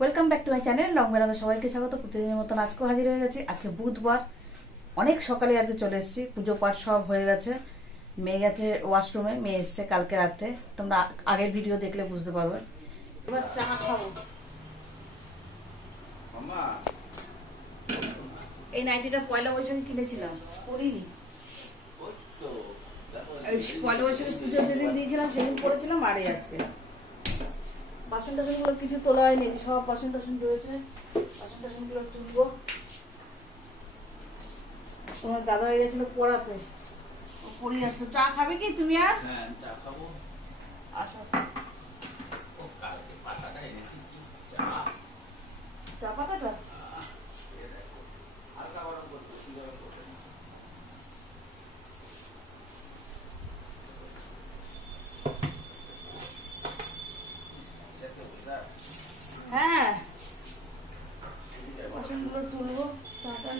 Welcome back to my channel Rang Berange সবাইকে স্বাগত। প্রতিদিনের মতন আজকেও হাজির হয়ে গেছি। আজকে বুধবার, অনেক সকালে আজকে চলে এসেছি। পুজো পাঠ সব হয়ে গেছে। মেয়ে গেছে ওয়াশরুমে, মেয়ে এসছে কালকে রাত্রে। তোমরা আগের ভিডিও দেখলে বুঝতে পারবে। এবার চা খাবো। এই নাইটিটা পয়লা বৈশাখে কিনেছিলাম, পরিনি। পয়লা বৈশাখে পুজোর যেদিন দিয়েছিলাম সেদিন পরেছিলাম, আর আজকে বাসন টাসন গুলো কিছু তোলা হয়নি, সব বাসন টাসন রয়েছে। বাসন টাসন গুলো তুলবো। তোমার দাদা হয়ে গেছিল পড়াতে, পড়ি আসলো। চা খাবে কি তুমি? আর চা খাবো, আসো। চা পাতাটা হ্যাঁ, বাসনগুলো তুলবো। চাটা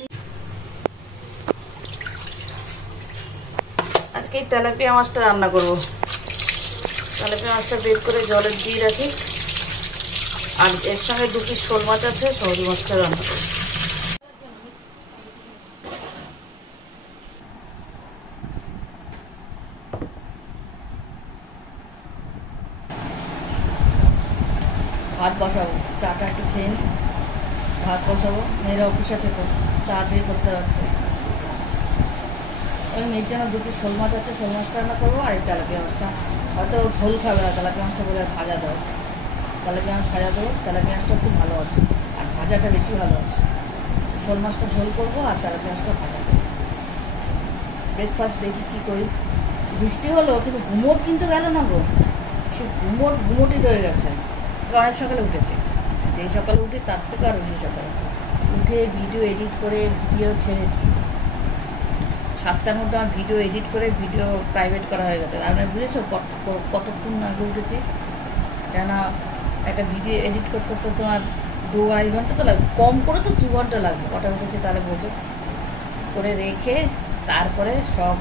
আজকে তেলাপিয়া মাছটা রান্না করবো। তেলাপিয়া মাছটা বের করে জলে দিয়ে রাখি, আর এর সঙ্গে 2 পিস শোল মাছ আছে, শোল মাছটা রান্না করবো। ভাত বসাবো, চাটা একটু খেয়ে নিই। ভাত বসাবো, মেয়েরা অফিস আছে তো তাড়াতাড়ি করতে পারছে। ওই মেয়ের জন্য 2 পিস শোল মাছ আছে, শোল মাছটা রান্না করবো। আর এই তেলাপিয়া মাছটা হয়তো ঝোল খাবে না, তেলাপিয়া মাছটা বলে ভাজা দেবো। তেলাপিয়া মাছ ভাজা দেবো, তেলাপিয়া মাছটা খুব ভালো আছে, আর ভাজাটা বেশি ভালো আছে। শোল মাছটা ঝোল করবো আর তেলাপিয়া মাছটা ভাজা দেবো। ব্রেকফাস্ট দেখি কী করি। বৃষ্টি হলো কিন্তু ঘুমোট কিন্তু গেল না গো, সে ঘুমোটই রয়ে গেছে। অনেক সকালে উঠেছে, যেই সকালে উঠি তার থেকে আর বেশি সকালে উঠে ভিডিও এডিট করে ভিডিও ছেড়েছি। 7টার মধ্যে আমার ভিডিও এডিট করে ভিডিও প্রাইভেট করা হয়ে গেছে। আপনি বুঝেছো কতক্ষণ আগে উঠেছি? কেন একটা ভিডিও এডিট করতে তো তোমার 2-2.5 ঘন্টা তো লাগবে, কম করে তো 2 ঘন্টা লাগবে। কটা উঠেছি তাহলে বোঝো। করে রেখে তারপরে সব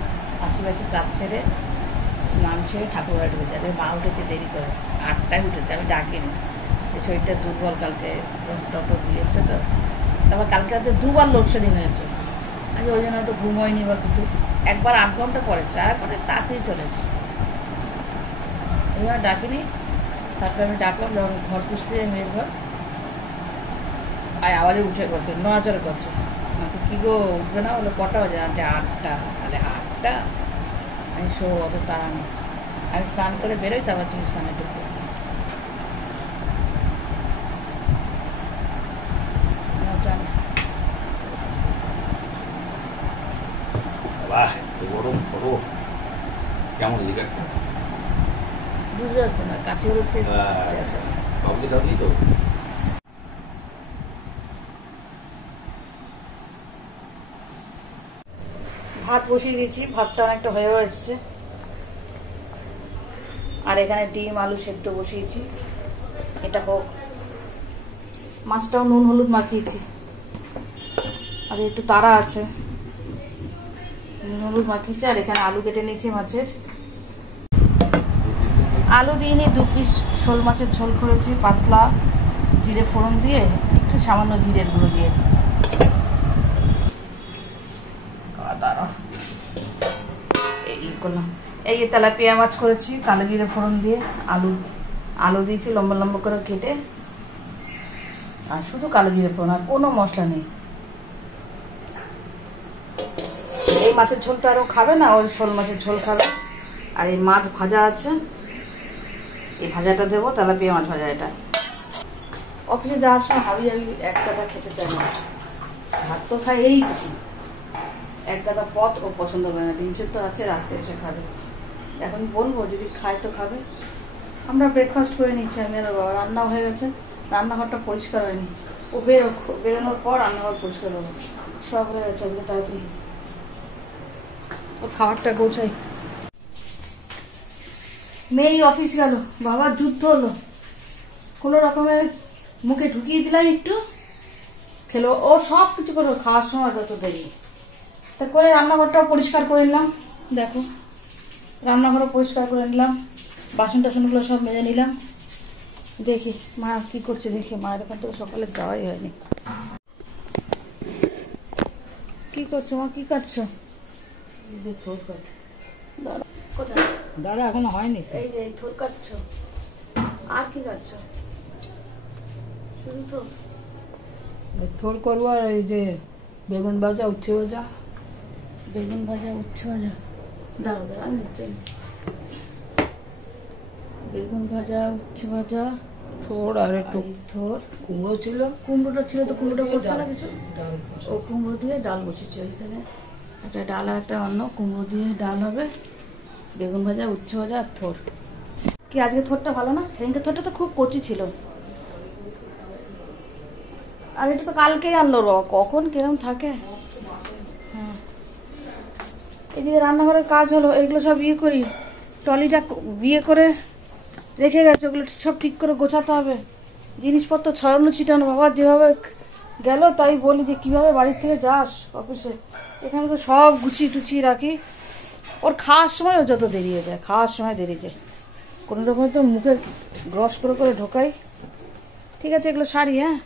আশেপাশে কাজ ছেড়ে স্নান সেরে ঠাকুর বাড়ি ঢুকে যাবে। মা উঠেছে দেরি করে, 8টায় উঠেছে, আমি ডাকিনি। এই শরীরটা দুর্বল, কালকে টত দিয়েছে তো। তারপর কালকে রাতে 2বার লোডশেডিং হয়েছে, আজ ওই জন্য হয়তো ঘুম হয়নি বা কিছু। একবার 8 ঘন্টা পরে, তারপরে তাড়াতাড়ি চলে এসেছে। এবার ডাকিনি। তারপরে আমি ডাকলাম, যখন ঘর পুষতে যাই মেয়ের ঘর, আর আওয়াজে উঠে করছে, নড়াচড়া করছে। তো কী গো উঠবে না? বলে কটা বাজে? আজ 8টা। তাহলে 8টা? আমি শো, অত তাড়া নেই। আমি স্নান করে বেরোই, তারপর তুমি স্নানে ঢুকবে। কেমন লিগারটা বুঝতে পারছে না, কাছে উঠতে কাউকে দাওনি তো। ভাত বসিয়ে দিয়েছি, ভাতটা অনেকটা হয়েও এসছে। আর এখানে ডিম আলু সেদ্ধ বসিয়েছি, এটা হোক। মাছটাও নুন হলুদ মাখিয়েছি, আর একটু তাড়া আছে, নুন হলুদ মাখিয়েছি। আর এখানে আলু কেটে নিয়েছি মাছের। আলু দিইনি, 2 পিস শোল মাছের ঝোল করেছি পাতলা, জিরে ফোড়ন দিয়ে, একটু সামান্য জিরের গুঁড়ো দিয়ে। এই করলাম। এই তেলাপিয়া মাছ করেছি কালো জিরে ফোড়ন দিয়ে, আলু দিয়েছি লম্বা লম্বা করে কেটে, আর শুধু কালো জিরে ফোড়ন, আর কোনো মশলা নেই। এই মাছের ঝোল তো আরও খাবে না, ওই শোল মাছের ঝোল খাবে। আর এই মাছ ভাজা আছে, এই ভাজাটা দেবো, তেলাপিয়া মাছ ভাজা। এটা অফিসে যাওয়ার সময় হাবি এক গাদা খেতে চায় না, ভাত তো খায় এই এক গাদা পথ, ও পছন্দ করে না। ডিম সেদ্ধ আছে, রাত্রে এসে খাবে। এখন বলবো যদি খায় তো খাবে। আমরা ব্রেকফাস্ট করে নিচ্ছি, আমি আর বাবা। রান্নাও হয়ে গেছে, রান্নাঘরটা পরিষ্কার হয়নি। ও বেরোনোর পর রান্নাঘর পরিষ্কার হবো, সব হয়ে গেছে। আজকে তাড়াতাড়ি ও খাবারটা গোছাই। মেয়ে অফিস গেল, বাবার যুদ্ধ হলো। কোনো রকমের মুখে ঢুকিয়ে দিলাম, একটু খেলো। ও সব কিছু করলো, খাওয়ার সময় যত দেরি। তা করে রান্নাঘরটাও পরিষ্কার করে নিলাম। দেখো, রান্নাঘরও পরিষ্কার করে নিলাম, বাসন টাসনগুলো সব মেজে নিলাম। দেখি মা কি করছে, দেখি মায়ের ওখান থেকে সকালে যাওয়াই হয়নি। কি করছো মা, কি কাটছো? দাঁড়া, এখনো হয়নি। এই যে থোর কাটছো, আর কি কাটছো? শুধু তো থোর করবো। আর এই যে বেগুন ভাজা, উচ্ছে ভাজা। বেগুন ভাজা, উচ্ছে ভাজা, দাঁড়া দাঁড়া নিচ্ছেন। বেগুন ভাজা, উচ্ছে ভাজা, থোর আর একটু থোর। কুমড়ো ছিল, কুমড়োটা ছিল তো কুমড়োটা করছে না কিছু। ও কুমড়ো দিয়ে ডাল বসেছে ওইখানে, একটা ডাল আর একটা অন্য কুমড়ো দিয়ে ডাল হবে। বেগুন ভাজা, উচ্ছে ভাজা আর থোর। কি আজকে থোরটা ভালো না? সেদিনকে থোরটা তো খুব কচি ছিল। আর এটা তো কালকেই আনলো বাবা, কখন কিরম থাকে। হ্যাঁ, এদিকে রান্নাঘরের কাজ হলো, এগুলো সব ইয়ে করি। ট্রলিটা বিয়ে করে রেখে গেছে, ওগুলো সব ঠিক করে গোছাতে হবে। জিনিসপত্র ছড়ানো ছিটানো, বাবা যেভাবে গেল তাই বলি যে কিভাবে বাড়ির থেকে যাস অফিসে। এখানে তো সব গুছিয়ে টুচিয়ে রাখি। ওর খাওয়ার সময় যত দেরি হয়ে যায়, খাওয়ার সময় দেরি যায়। কোনো রকম তো মুখে গ্রস করে করে ঢোকাই। ঠিক আছে, এগুলো সারি। হ্যাঁ,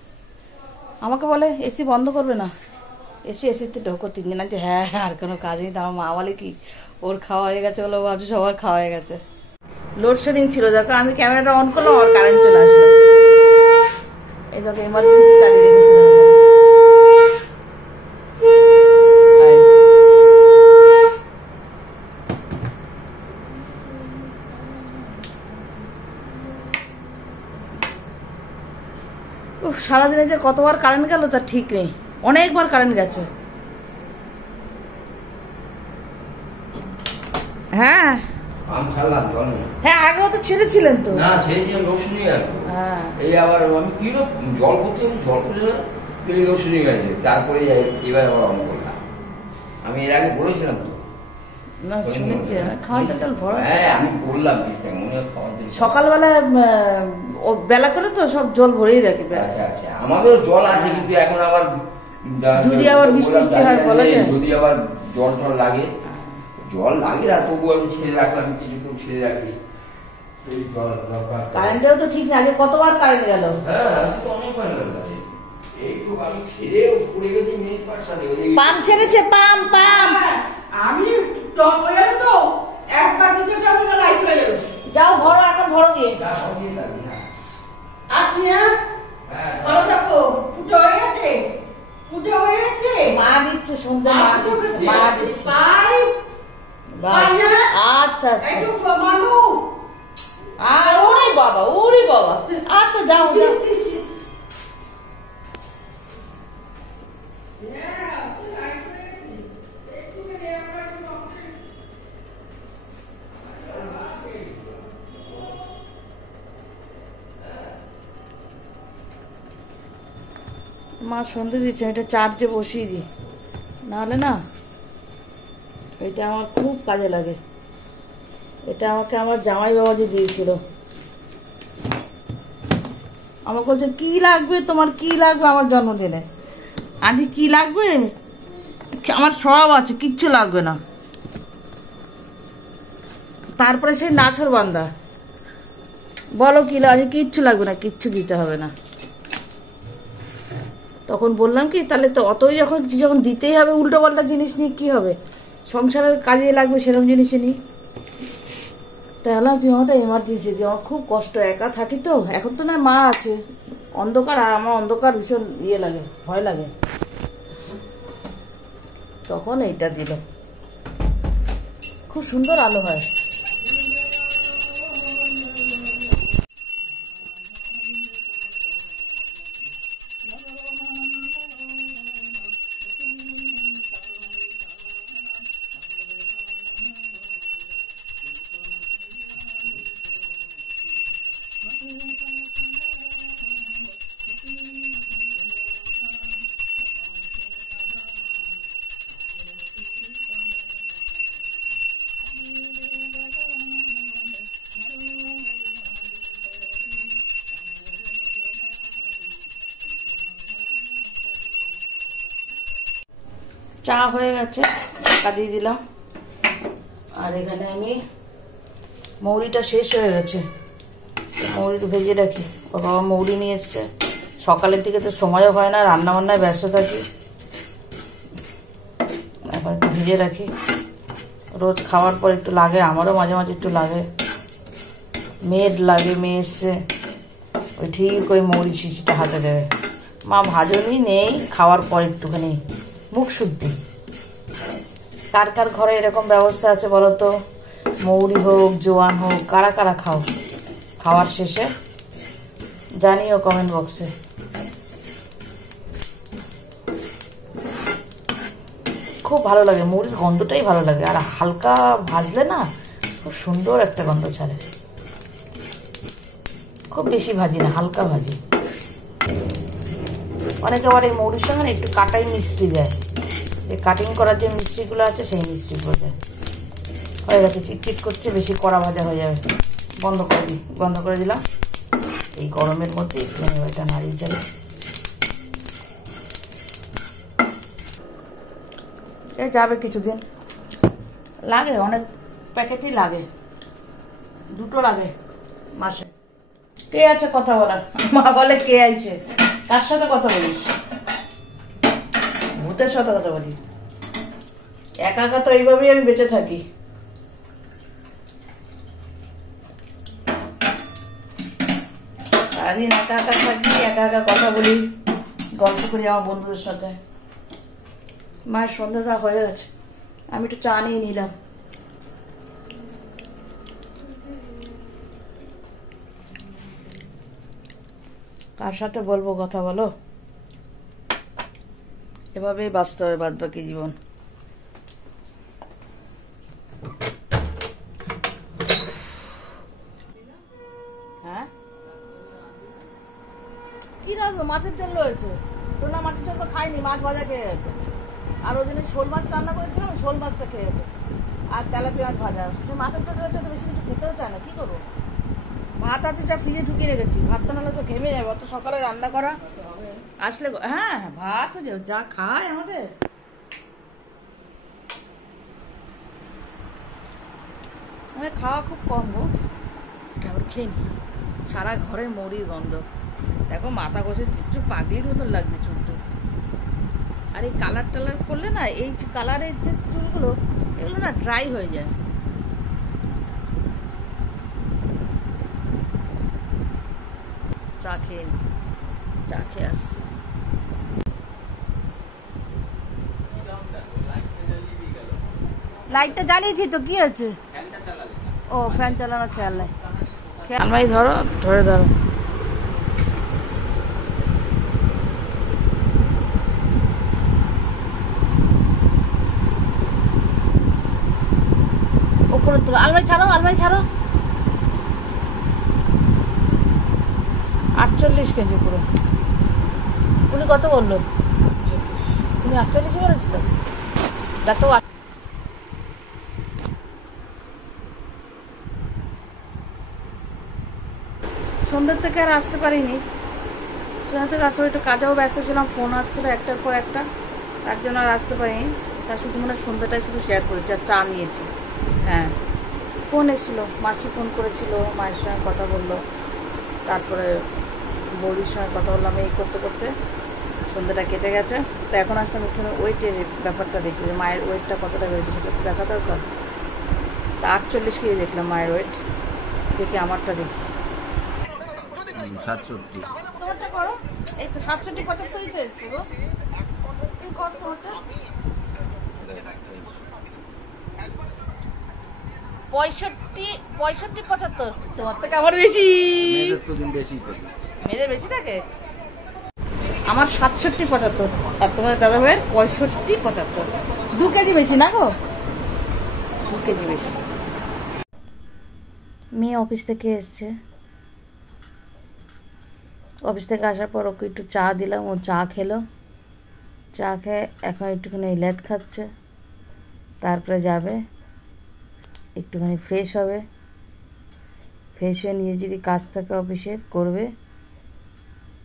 আমাকে বলে এসি বন্ধ করবে না, এসিতে ঢোকো 3 দিন। আছে হ্যাঁ হ্যাঁ, আর কোনো কাজ নেই। তো আমার মা বলে কি ওর খাওয়া হয়ে গেছে, বলে ও ভাবছি সবার খাওয়া হয়ে গেছে। লোডশেডিং ছিল, দেখো আমি ক্যামেরাটা অন করলাম আর কারেন্ট চলে আসলো। এই দেখো এমার্জেন্সি চালিয়ে রেখেছিলাম। সারাদিনে যে কতবার কারেন্ট গেল তার ঠিক নেই, অনেকবার কারেন্ট গেছে। হ্যাঁ হ্যাঁ, আগেও তো ছেড়েছিলেন তো। না ছেড়েছিলাম, রোশনি গেল। হ্যাঁ, এই আবার আমি কি জল করতে জল করে এই রোশনি গেছে, তারপরে এবার আবার অন করলাম। আমি এর আগে বলেছিলাম তো। না শুনেছি, খাওয়া জল ভরা। হ্যাঁ আমি বললাম মনে হয় খাওয়া সকালবেলা বেলা করে তো সব জল ভরেই রাখি। আচ্ছা আচ্ছা, আমাদের জল আছে, কিন্তু এখন আবার যদি আবার বৃষ্টি হয় বলা যায়, যদি আবার জল টল লাগে, জল লাগে না তবু আমি ছেড়ে রাখলাম, কিছুটুকু ছেড়ে রাখি। কারেন্টেও তো ঠিক না, আগে কতবার কারেন্ট গেল। হ্যাঁ অনেকবার গেল। এই তো আমি ছেড়ে পড়ে গেছি মিনিট 5-7। পাম ছেড়েছে, পাম পাম। আমি টপ হয়ে গেল তো, একবার দুটো টপ লাইট হয়ে গেল। যাও ভরো, এখন ভরো গিয়ে। আর কি ভালো থাকো। ফুটে হয়ে গেছে, ফুটে হয়ে গেছে। মা দিচ্ছে সন্ধ্যা, মা দিচ্ছে, মা দিচ্ছে। আচ্ছা আচ্ছা, মানু আর ওরে বাবা, ওরে বাবা। আচ্ছা যাও যাও। মা সন্ধে দিচ্ছে, এটা চার্জে বসিয়ে দিই, নাহলে না এটা আমার খুব কাজে লাগে। এটা আমাকে আমার জামাই বাবাজি দিয়েছিল। আমার বলছে কি লাগবে তোমার, কি লাগবে আমার জন্মদিনে? আন্টি কি লাগবে? আমার সব আছে, কিচ্ছু লাগবে না। তারপরে সেই নাছর বান্দা, বলো কি লাগবে? কিচ্ছু লাগবে না, কিচ্ছু দিতে হবে না। তখন বললাম কি তাহলে তো অতই যখন দিতেই হবে, উল্টো পাল্টা জিনিস নিয়ে কি হবে? সংসারের কাজে লাগবে সেরকম জিনিসই নিই। তাহলে তুই আমাকে এমার্জেন্সি দিই, আমার খুব কষ্ট, একা থাকি তো। এখন তো না মা আছে, অন্ধকার, আর আমার অন্ধকার ভীষণ ইয়ে লাগে, ভয় লাগে। তখন এইটা দিল, খুব সুন্দর আলো হয়। চা হয়ে গেছে, টাকা দিয়ে দিলাম। আর এখানে আমি মৌরিটা শেষ হয়ে গেছে, মৌরিটা ভেজে রাখি। ওর বাবা মৌরি নিয়ে এসছে। সকালের দিকে তো সময়ও হয় না, রান্না বান্নায় ব্যস্ত থাকি। এখন একটু ভিজে রাখি, রোজ খাওয়ার পর একটু লাগে, আমারও মাঝে মাঝে একটু লাগে, মেয়ের লাগে। মেয়ে এসছে, ওই ঠিক ওই মৌরি শিশিটা হাতে দেবে, মা ভাজনি নেই, খাওয়ার পর একটুখানি মুখ শুদ্ধি। কার কার ঘরে এরকম ব্যবস্থা আছে বলো তো? মৌরি হোক, জোয়ান হোক, কারা কারা খাও খাওয়ার শেষে? জানিও কমেন্ট বক্সে। খুব ভালো লাগে, মৌরির গন্ধটাই ভালো লাগে, আর হালকা ভাজলে না খুব সুন্দর একটা গন্ধ ছাড়ে। খুব বেশি ভাজি না, হালকা ভাজি। অনেকে আবার এই মৌরির সঙ্গে না একটু কাটাই মিষ্টি দেয়, যে কাটিং করার যে মিষ্টিগুলো আছে সেই মিষ্টিগুলো দেয়। হয়ে গেছে, চিটচিট করছে, বেশি কড়া ভাজা হয়ে যাবে। বন্ধ করে দিলাম। এই গরমের মধ্যে একটু এটা নাড়িয়ে যাবে। যাবে কিছুদিন, লাগে, অনেক প্যাকেটই লাগে, 2টো লাগে মাসে। কে আছে কথা বলার? মা বলে কে আইছে? কার সাথে কথা বলিস? ভূতের সাথে কথা বলি। একা একা তো এইভাবেই আমি বেঁচে থাকি। সারাদিন একা একা থাকি, একা একা কথা বলি, গল্প করি আমার বন্ধুদের সাথে। মায়ের সন্ধ্যাটা হয়ে গেছে, আমি একটু চা নিয়ে নিলাম। কার সাথে বলবো কথা বলো? এভাবেই বাঁচতে হবে বাদ বাকি জীবন। হ্যাঁ, কি রাখবো? মাছের জন্য হয়েছে। টোনা মাছের জন্য খাইনি, মাছ ভাজা খেয়ে গেছে। আর ওই দিনে শোল মাছ রান্না করেছিলাম, শোল মাছটা খেয়ে গেছে। আর তেলাপিয়া মাছ ভাজা। মাছের টোটা হচ্ছে তো বেশি কিছু খেতেও চায় না, কি করবো? ভাত আছে যা ফ্রিজে ঢুকিয়ে রেখেছি, ভাতটা নাহলে তো ঘেমে যাবে, অত সকালে রান্না করা। আসলে হ্যাঁ, ভাত যা খায় আমাদের। মানে খাওয়া খুব কম গো, আবার খেয়ে নি। সারা ঘরে মৌরির গন্ধ। দেখো মাথা ঘষে একটু পাগলির মতন লাগছে চুলটা। আর এই কালার টালার করলে না, এই কালারের যে চুলগুলো, এগুলো না ড্রাই হয়ে যায়। চা খেয়ে নি, চা খেয়ে আসছি। লাইটটা জ্বালিয়েছি তো, কি হয়েছে? ও ফ্যান চালানো খেয়াল নাই। আলমারি ধরো, ধরো। উপরে তো আলমারি ছাড়ো, 48 কেজি পুরো। উনি কত বললো? উনি 48 বলেছিল। যত সন্ধ্যার থেকে আর আসতে পারিনি। সন্ধ্যা থেকে আসতে একটু কাজেও ব্যস্ত ছিলাম, ফোন আসছিল একটার পর একটা, তার জন্য আর আসতে পারিনি। তার শুধু মনে হয় সন্ধ্যাটাই শুধু শেয়ার করেছি, আর চা নিয়েছি। হ্যাঁ, ফোন এসেছিলো, মাসি ফোন করেছিল, মায়ের সঙ্গে কথা বললো, তারপরে বৌদির সঙ্গে কথা বললাম। এই করতে করতে সন্ধ্যাটা কেটে গেছে। তো এখন আসলাম এখানে ওয়েটের ব্যাপারটা দেখি, যে মায়ের ওয়েটটা কতটা বেড়েছে সেটা তো দেখা দরকার। তা 48 কেজি দেখলাম মায়ের ওয়েট। দেখি আমারটা দেখি। 67। তোমারটা করো। এই তো 67 75 তো এসছে গো। তুমি কর তোমারটা। 65 75। তোমার থেকে আমার বেশি। মেয়েদের তো দিন বেশি থাকে। মেয়েদের বেশি থাকে। আমার 67 75, আর তোমার দাদা ভাইয়ের 65 75। 2 কেজি বেশি না গো, 2 কেজি বেশি। মেয়ে অফিস থেকে এসছে, অফিস থেকে আসার পর ওকে একটু চা দিলাম, ও চা খেলো। চা খেয়ে এখন একটুখানি লেদ খাচ্ছে, তারপরে যাবে একটুখানি ফ্রেশ হবে। ফ্রেশ হয়ে নিয়ে যদি কাজ থাকে অফিসের করবে,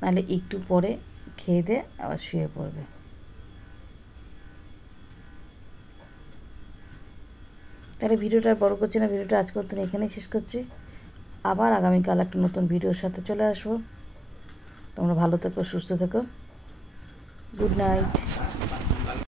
নাহলে একটু পরে খেয়ে দিয়ে আবার শুয়ে পড়বে। তাহলে ভিডিওটা বড় করছি না, ভিডিওটা আজকে এখানেই শেষ করছি। আবার আগামীকাল একটা নতুন ভিডিওর সাথে চলে আসবো। তোমরা ভালো থেকো, সুস্থ থেকো। Good night.